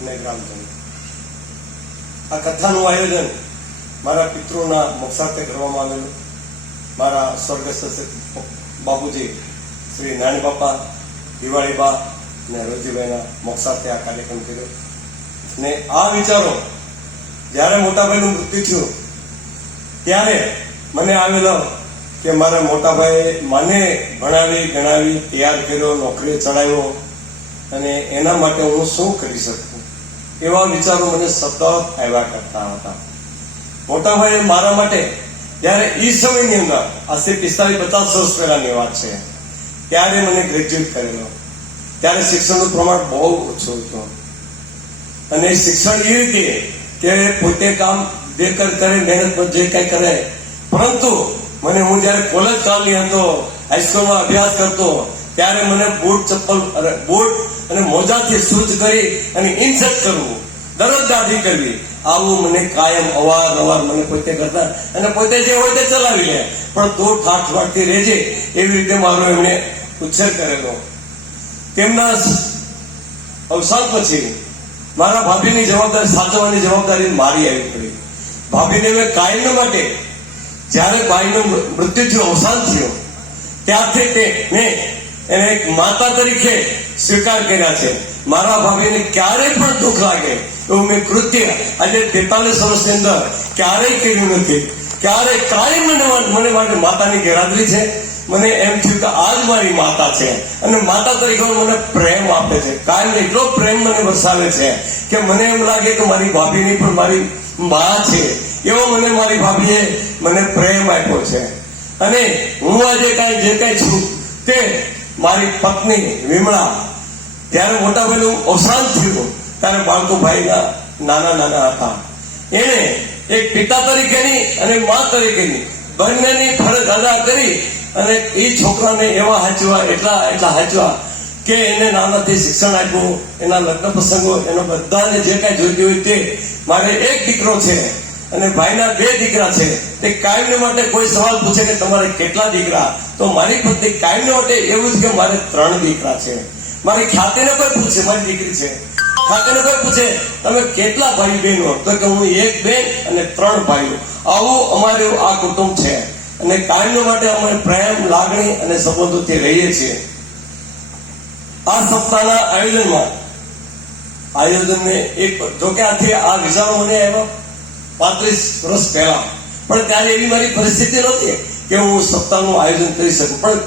અને ગ્રામજનો, આ કથાનું આયોજન મારા પિતૃના મોક્ષાર્થે કરવામાં આવેલું. મારા સ્વર્ગસ્થ બાપુજી શ્રી નાની બાપા, દિવાળીબા અને રોજીભાઈના મોક્ષાર્થે આ કાર્યક્રમ કર્યો. ને આ વિચારો જ્યારે મોટાભાઈનું મૃત્યુ થયું ત્યારે મને આવેલો કે મારા મોટાભાઈએ મને ભણાવી ગણાવી તૈયાર કર્યો, નોકરીએ ચડાવ્યો, અને એના માટે હું શું કરી શકું, એવા વિચારો મને સતત આવ્યા કરતા હતા. મોટાભાઈએ મારા માટે જ્યારે એ સમયની અંદર, આજથી 45-50 વર્ષ પહેલાની વાત છે, ત્યારે મને ગ્રેજ્યુએટ કરેલો. ત્યારે શિક્ષણનું પ્રમાણ બહુ ઓછું હતું, અને શિક્ષણ એ રીતે કે પોતે કામ જે કરે, મહેનત પર જે કઈ કરે, પરંતુ મને, હું જયારે કોલેજ કાલની હતો, હાઈસ્કૂલમાં અભ્યાસ કરતો, ત્યારે મને બૂટ અને મોજાથી શુદ્ધ કરી અને ઇન્સર્ટ કરવું, દરરોજ દાઢી કરવી, આવું મને કાયમ અવારનવાર મને પોતે કરતા, અને પોતે જે હોય તે ચલાવી લે, પણ તું ઠાઠ વાટતી રહેજે, એવી રીતે મારો એમણે ઉછેર કરેલો. તેમના અવસાન પછી મારા ભાભીની જવાબદારી સાચવવાની જવાબદારી મારી આવી પડી. ભાભીને મેં કાયમ માટે, જ્યારે ભાઈનું મૃત્યુ થયું, અવસાન થયું, ત્યારથી મેં એને એક માતા તરીકે સ્વીકાર કર્યા છે. મારા ભાભીને ક્યારેય પણ દુઃખ લાગે એવું મેં કૃત્ય આજે 43 વર્ષની અંદર ક્યારેય કર્યું નથી. ક્યારેય કાયમ મને માટે માતાની ગેરહાજરી છે. મને એમ થયું કે આજ મારી માતા છે, અને માતા તરીકે મને પ્રેમ આપે છે. કાયમ એટલો પ્રેમ મને વરસાવે છે કે મને એમ લાગે કે મારી ભાભીની પણ મારી મા છે, એવો મને મારી ભાભીએ મને પ્રેમ આપ્યો છે. અને હું આજે જે કઈ છું તે મારી પત્ની વિમળા, ત્યારે મોટાભાઈનું અવસાન થયું ત્યારે બાળકો ભાઈના નાના હતા, એને એક પિતા તરીકેની અને મા તરીકેની બંનેની ફરજ અદા કરી અને એ છોકરાને એવા હાચવા, એટલા હાચવા કે એને નાનાથી શિક્ષણ આપ્યું, એના લગ્ન પ્રસંગો, એનો બધાને જે કઈ જોઈતું હોય તે. મારે એક દીકરો છે અને ભાઈના 2 દીકરા છે. તે કાયમને માટે કોઈ સવાલ પૂછે કે તમારે કેટલા દીકરા, તો મારી પત્ની કાયમને માટે એવું જ કે મારે 3 દીકરા છે. મારી ખ્યાતિને કોઈ પૂછે, મારી દીકરી છે, ખ્યાતિને કોઈ પૂછે તમે કેટલા ભાઈ બહેનો, તો કે હું 1 બેન અને 3 ભાઈઓ. આવું અમારું આ કુટુંબ છે, અને કાયમ માટે અમે પ્રેમ, લાગણી અને સંબંધોથી રહીએ છીએ. આ સપ્તાહના આયોજનને એક જોકે આથી આ વિચારો મને આવ્યા 35 વર્ષ પહેલા, પણ ત્યારે એવી મારી પરિસ્થિતિ નહોતી કે હું સપ્તાહનું આયોજન કરી શકું. પણ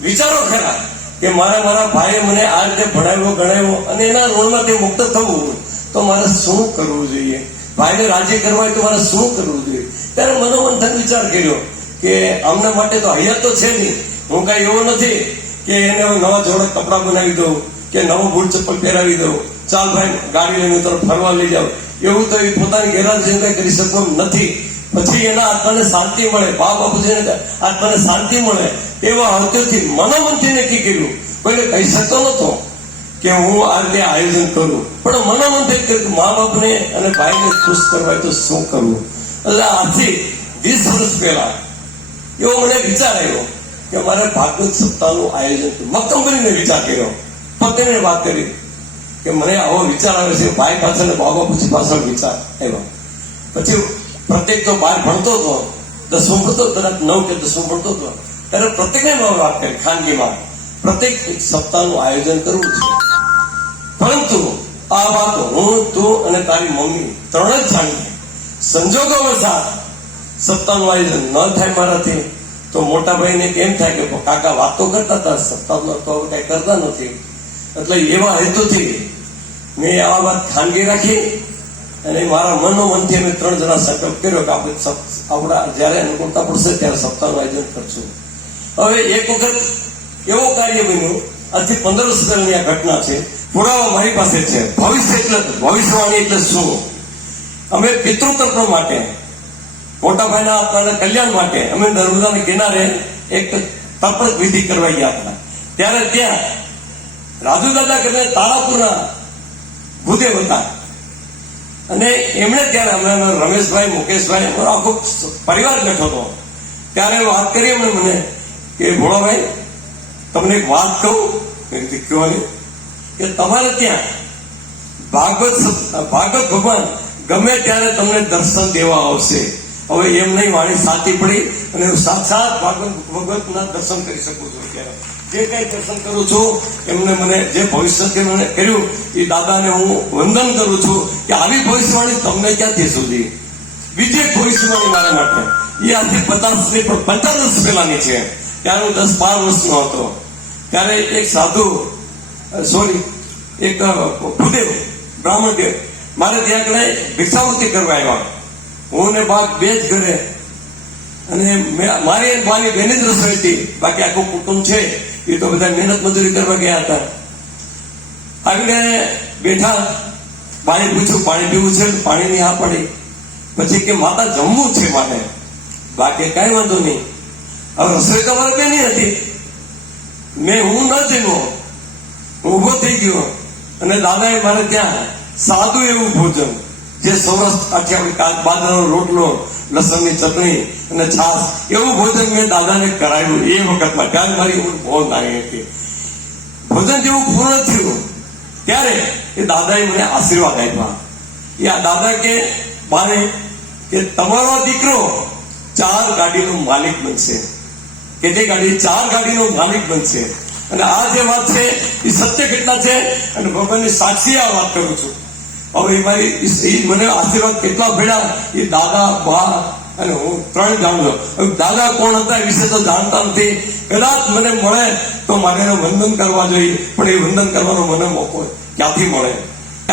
વિચારો ખરા કે મારા ભાઈએ મને આ રીતે ભણાવ્યો, ગણાવ્યો, અને એના ઋણમાંથી મુક્ત થવું તો મારે શું કરવું જોઈએ, ભાઈને રાજી કરવા હોય તો મારે શું કરવું જોઈએ. ત્યારે મનોમંથન વિચાર કર્યો કે આમના માટે તો હૈયત તો છે નહીં. હું કઈ એવો નથી કે એને નવા જોડે કપડા બનાવી દઉં કે નવો બૂટ ચપ્પલ પહેરાવી દઉં, ચાલ ભાઈ ગાડી લઈને તરફ ફરવા લઈ જાવ, એવું તો એ પોતાની ગેરહાજરી કઈ કરી શકવું નથી. પછી એના આત્માને શાંતિ મળે, બાપુજીને આત્માને શાંતિ મળે, એવા હૃદયથી મનોમનથી નક્કી કર્યું. કોઈને કહી શકતો નતો કે હું આ રીતે આયોજન કરું, પણ મનોમનથી કર્યું મા બાપને અને ભાઈને ખુશ કરવા તો શું કરવું. એટલે આજથી 20 વર્ષ પહેલા એવો મને વિચાર આવ્યો કે મારે ભાગવત સપ્તાહનું આયોજન મક્કમ કરીને વિચાર કર્યો. પત્નીને વાત કરી કે મને આવો વિચાર આવે છે. ભાઈ પાછળ ને બાપુજી પાછળ વિચાર આવ્યો. પછી પ્રત્યેક તો બહાર ભણતો હતો, 10મું ભણતો, કદાચ 9 કે 10મું ભણતો હતો, ત્યારે પ્રત્યેકને વાત કરી ખાનગીમાં, પ્રત્યેક એક સપ્તાહનું આયોજન કરવું છે. પરંતુ આ વાત હું, તું અને તારી મમ્મી 3 જ જાણીએ. સંજોગોવશાત સપ્તાહનું આયોજન ન થાય મારાથી, તો મોટા ભાઈને કેમ થાય કે કાકા વાતો કરતા હતા, સપ્તાહનું તો કઈ કરતા નથી. એટલે એવા હેતુથી મેં આ વાત ખાનગી રાખી અને મારા મનોમનથી અમે 3 જણા સંકલ્પ કર્યો કે આપણે આપણા જયારે અનુકૂળતા પડશે ત્યારે સપ્તાહનું આયોજન કરશું. હવે એક વખત એવો કાર્ય બન્યું, આજથી 15 વર્ષ પહેલાની આ ઘટના છે, પુરાવા મારી પાસે છે. ભવિષ્યવાણી એટલે શું? અમે પિતૃતર્પણ માટે, મોટા ભાઈના આપવાના કલ્યાણ માટે અમે નર્મદાના કિનારે એક તર્પણ વિધિ કરવા ગયા હતા. ત્યારે ત્યાં રાજુ દાદા કરીને તારાપુરના ભૂદેવ હતા, અને એમણે ત્યારે અમે રમેશભાઈ, મુકેશભાઈ, આખો પરિવાર બેઠો હતો. ત્યારે વાત કરી એમણે મને કે ભોળાભાઈ તમને એક વાત કહું. મેં કીધું કહેવાની કે તમારે ત્યાં ભાગવત ભગવાન ગમે ત્યારે તમને દર્શન દેવા આવશે. હવે એમ નહીં વાણી સાચી પડી અને હું સાક્ષાત ભગવતના દર્શન કરી શકું છું. અત્યારે જે કઈ દર્શન કરું છું એમને મને જે ભવિષ્યથી મને કર્યું એ દાદાને હું વંદન કરું છું કે આવી ભવિષ્યવાણી તમને ક્યાંથી સુધી. બીજી એક ભવિષ્યવાણી મારા માટે એ આજથી 50 વર્ષ પહેલાની છે. ત્યારે હું 10-12 વર્ષનો હતો. ત્યારે એક સાધુ એક ભૂદેવ બ્રાહ્મણ દેવ મારે ત્યાં આગળ ભિક્ષાવૃત્તિ કરવા આવ્યા. હું ને બાપ બે જ ઘરે અને મારી બાની બેની જ રસોઈ હતી. બાકી આખું કુટુંબ છે એ તો બધા મહેનત મજૂરી કરવા ગયા હતા. આગળ બેઠા, બાએ પૂછ્યું પાણી પીવું છે? પાણીની હા પડી. પછી કે માતા જમવું છે મારે. બાકી કઈ વાંધો નહીં. હવે રસોઈ તો મારે બેની હતી. હું ન જમ્યો, ઉભો થઈ ગયો અને દાદાએ મારે ત્યાં સાદું એવું ભોજન જે સૌરાષ્ટ્ર કાઠિયાવાડી બાજરાનો રોટલો, લસણની ચટણી અને છાશ એવું ભોજન મેં દાદાને કરાવ્યું એ વખતમાં. ત્યારે મારી ઉંમર બહુ નાની હતી. ભોજન જેવું પૂર્ણ થયું ત્યારે એ દાદાએ મને આશીર્વાદ આપ્યા. એ આ દાદા કે માને કે તમારો દીકરો 4 ગાડીનો માલિક બનશે. કેટલી ગાડી? 4 ગાડીનો માલિક બનશે. અને આ જે વાત છે એ સત્ય ઘટના છે અને ભગવાનની સાક્ષી આ વાત કરું છું. હવે મને આશીર્વાદ કેટલા ભેળા એ દાદા, બા અને હું 3 જાણું છું. હવે દાદા કોણ હતા એ વિશે તો જાણતા નથી. કદાચ મને મળે તો મારે એને વંદન કરવા જોઈએ, પણ એ વંદન કરવાનો મને મોકો ક્યાંથી મળે?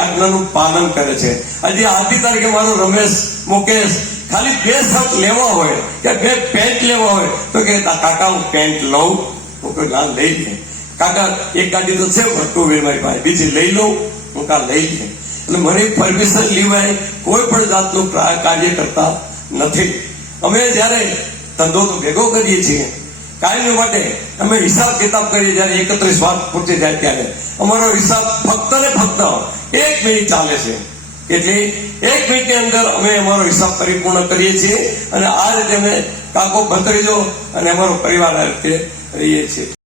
આજ્ઞાનું પાલન કરે છે. આજે આજની તારીખે મારો રમેશ, મુકેશ ખાલી 2 શર્ટ લેવા હોય કે 2 પેન્ટ લેવા હોય તો કે કાકા હું પેન્ટ લઉં. હું કોઈ ના લઈ લે. કાકા એક ગાડી તો છે 2 વ્હીલ મારી પાસે, બીજી લઈ લઉં. હું કા લઈ લે. એટલે મને પરમિશન લેવાય કોઈ પણ જાતનું કાર્ય કરતા નથી. અમે જયારે ધંધો તો ભેગો કરીએ છીએ કાયમ માટે, અમે હિસાબ કિતાબ કરીએ જયારે 31 વાત પૂરતી જાય ત્યારે અમારો હિસાબ ફક્ત ને ફક્ત 1 મિનિટ ચાલે છે. એટલે 1 મિનિટની અંદર અમે અમારો હિસાબ પરિપૂર્ણ કરીએ છીએ અને આ રીતે અમે કાકો ભત્રીજો અને અમારો પરિવાર આ રીતે રહીએ છીએ.